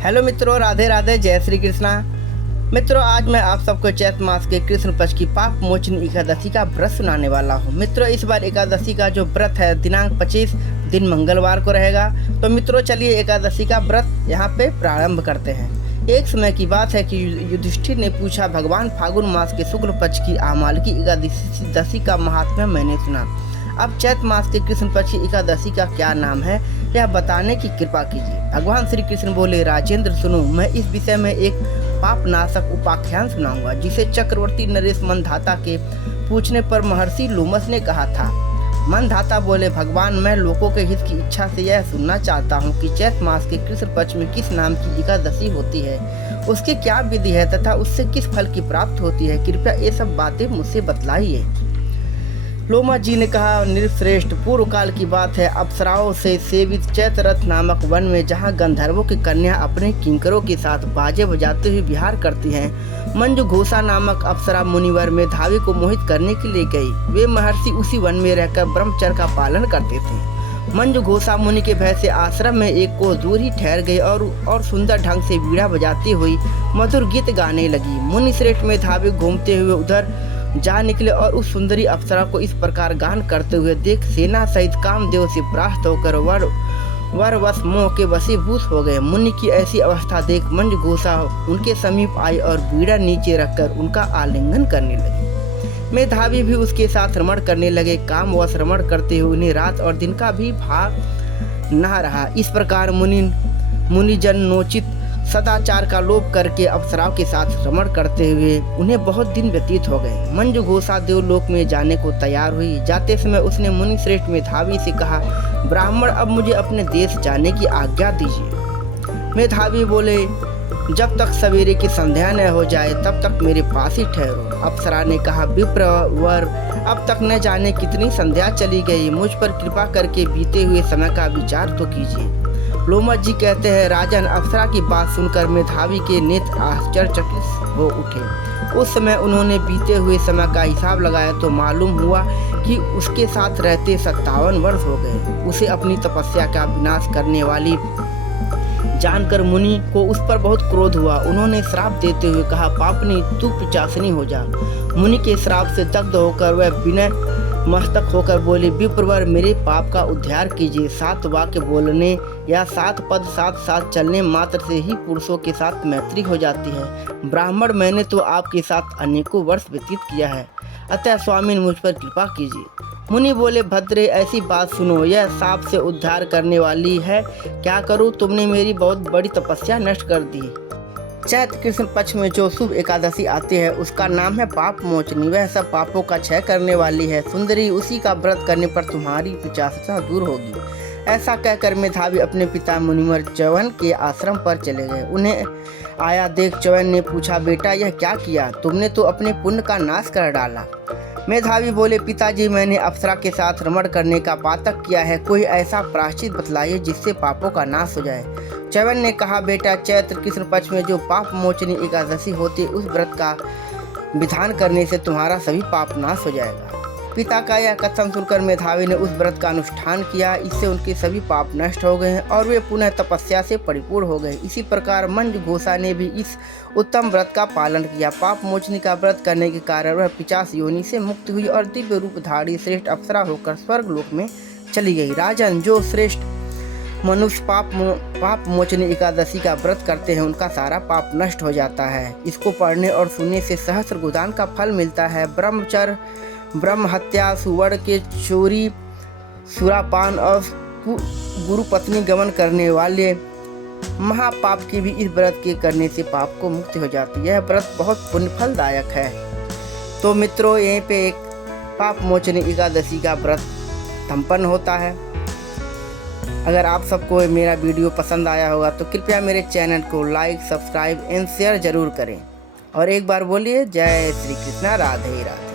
Hello मित्रों, राधे राधे, जय श्री कृष्णा। मित्रों, आज मैं आप सबको चैत मास के कृष्ण पक्ष की पाप मोचनी एकादशी का व्रत सुनाने वाला हूँ। मित्रों, इस बार एकादशी का जो व्रत है दिनांक 25 दिन मंगलवार को रहेगा। तो मित्रों, चलिए एकादशी का व्रत यहाँ पे प्रारंभ करते हैं। एक समय की बात है कि युधिष्ठिर ने पूछा, भगवान फागुन मास के शुक्ल पक्ष की आमालकी एकादशी का महात्म्य मैंने सुना। अब चैत मास के कृष्ण पक्ष की एकादशी का क्या नाम है, यह बताने की कृपा कीजिए। भगवान श्री कृष्ण बोले, राजेंद्र सुनो, मैं इस विषय में एक पाप नाशक उपाख्यान सुनाऊंगा, जिसे चक्रवर्ती नरेश मंधाता के पूछने पर महर्षि लोमस ने कहा था। मंधाता बोले, भगवान, मैं लोगों के हित की इच्छा से यह सुनना चाहता हूँ कि चैत मास के कृष्ण पक्ष में किस नाम की एकादशी होती है, उसकी क्या विधि है तथा उससे किस फल की प्राप्ति होती है। कृपया ये सब बातें मुझसे बतलाइए। लोमा जी ने कहा, नृश्रेष्ठ, पूर्व काल की बात है। अप्सराओं से सेवित चैतरथ नामक वन में, जहाँ गंधर्वों की कन्या अपने किंकरों के साथ बाजे बजाते हुए विहार करती हैं, मंजू घोषा नामक अप्सरा मुनिवर मेधावी को मोहित करने के लिए गई। वे महर्षि उसी वन में रहकर ब्रह्मचर्य का पालन करते थे। मंजू घोषा मुनि के भय से आश्रम में एक कोस दूर ही ठहर गई और सुंदर ढंग से वीणा बजाती हुई मधुर गीत गाने लगी। मुनि श्रेष्ठ मेधावी घूमते हुए उधर जा निकले और उस सुंदरी अप्सरा को इस प्रकार गान करते हुए देख सेना सहित कामदेव से प्रास्त होकर वरवश मोह के वशीभूत हो गए। मुनि की ऐसी अवस्था देख मंजू घोषा उनके समीप आई और बीड़ा नीचे रखकर उनका आलिंगन करने लगी। मेधावी भी उसके साथ रमण करने लगे। कामवश रमण करते हुए उन्हें रात और दिन का भी भाग न रहा। इस प्रकार मुनिजन नोचित सदाचार का लोप करके अप्सराओं के साथ रमण करते हुए उन्हें बहुत दिन व्यतीत हो गए। मंजू घोषा देवलोक में जाने को तैयार हुई। जाते समय उसने मुनि श्रेष्ठ मेधावी से कहा, ब्राह्मण, अब मुझे अपने देश जाने की आज्ञा दीजिए। मेधावी बोले, जब तक सवेरे की संध्या न हो जाए तब तक मेरे पास ही ठहरो। अप्सरा ने कहा, विप्रवर, अब तक न जाने कितनी संध्या चली गई, मुझ पर कृपा करके बीते हुए समय का विचार तो कीजिए। लोमस जी कहते हैं, राजन, अप्सरा की बात सुनकर मेधावी के नेत्र आश्चर्यचकित हो उठे। उस समय उन्होंने बीते हुए समय का हिसाब लगाया तो मालूम हुआ कि उसके साथ रहते 57 वर्ष हो गए। उसे अपनी तपस्या का विनाश करने वाली जानकर मुनि को उस पर बहुत क्रोध हुआ। उन्होंने श्राप देते हुए कहा, पापनी, तू पिचासनी हो जा। मुनि के श्राप से दग्ध होकर वह विनय मस्तक होकर बोले, विप्रवर, मेरे पाप का उद्धार कीजिए। 7 वाक्य बोलने या 7 पद साथ साथ चलने मात्र से ही पुरुषों के साथ मैत्री हो जाती है। ब्राह्मण, मैंने तो आपके साथ अनेकों वर्ष व्यतीत किया है, अतः स्वामी मुझ पर कृपा कीजिए। मुनि बोले, भद्रे, ऐसी बात सुनो, यह साप से उद्धार करने वाली है। क्या करूं, तुमने मेरी बहुत बड़ी तपस्या नष्ट कर दी। चैत कृष्ण पक्ष में जो शुभ एकादशी आती है उसका नाम है पाप मोचनी। वह सब पापों का क्षय करने वाली है। सुंदरी, उसी का व्रत करने पर तुम्हारी पिशाचता दूर होगी। ऐसा कहकर मेधावी अपने पिता मुनिवर च्यवन के आश्रम पर चले गए। उन्हें आया देख च्यवन ने पूछा, बेटा, यह क्या किया? तुमने तो अपने पुण्य का नाश कर डाला। मेधावी बोले, पिताजी, मैंने अप्सरा के साथ रमण करने का पातक किया है। कोई ऐसा प्रायश्चित बतलाइए जिससे पापों का नाश हो जाए। च्यवन ने कहा, बेटा, चैत्र कृष्ण पक्ष में जो पाप मोचनी एकादशी होती है उस व्रत का विधान करने से तुम्हारा सभी पाप नाश हो जाएगा। पिता का यह कथन सुनकर मेधावी ने उस व्रत का अनुष्ठान किया। इससे उनके सभी पाप नष्ट हो गए और वे पुनः तपस्या से परिपूर्ण हो गए। इसी प्रकार मंजू घोषा ने भी इस उत्तम व्रत का पालन किया। पाप मोचनी का व्रत करने के कारण वह पिशाच योनि से मुक्त हुई और दिव्य रूपधारी श्रेष्ठ अप्सरा होकर स्वर्ग लोक में चली गई। राजन, जो श्रेष्ठ मनुष्य पाप मोचनी एकादशी का व्रत करते हैं उनका सारा पाप नष्ट हो जाता है। इसको पढ़ने और सुनने से सहस्त्र गोदान का फल मिलता है। ब्रह्मचर्य, ब्रह्म हत्या, सुवर्ण के चोरी, सुरापान और गुरु पत्नी गमन करने वाले महापाप की भी इस व्रत के करने से पाप को मुक्ति हो जाती है। यह व्रत बहुत पुण्य फलदायक है। तो मित्रों, यहीं पे एक पाप मोचनी एकादशी का व्रत संपन्न होता है। अगर आप सबको मेरा वीडियो पसंद आया होगा तो कृपया मेरे चैनल को लाइक, सब्सक्राइब एंड शेयर जरूर करें। और एक बार बोलिए, जय श्री कृष्णा, राधे राधे।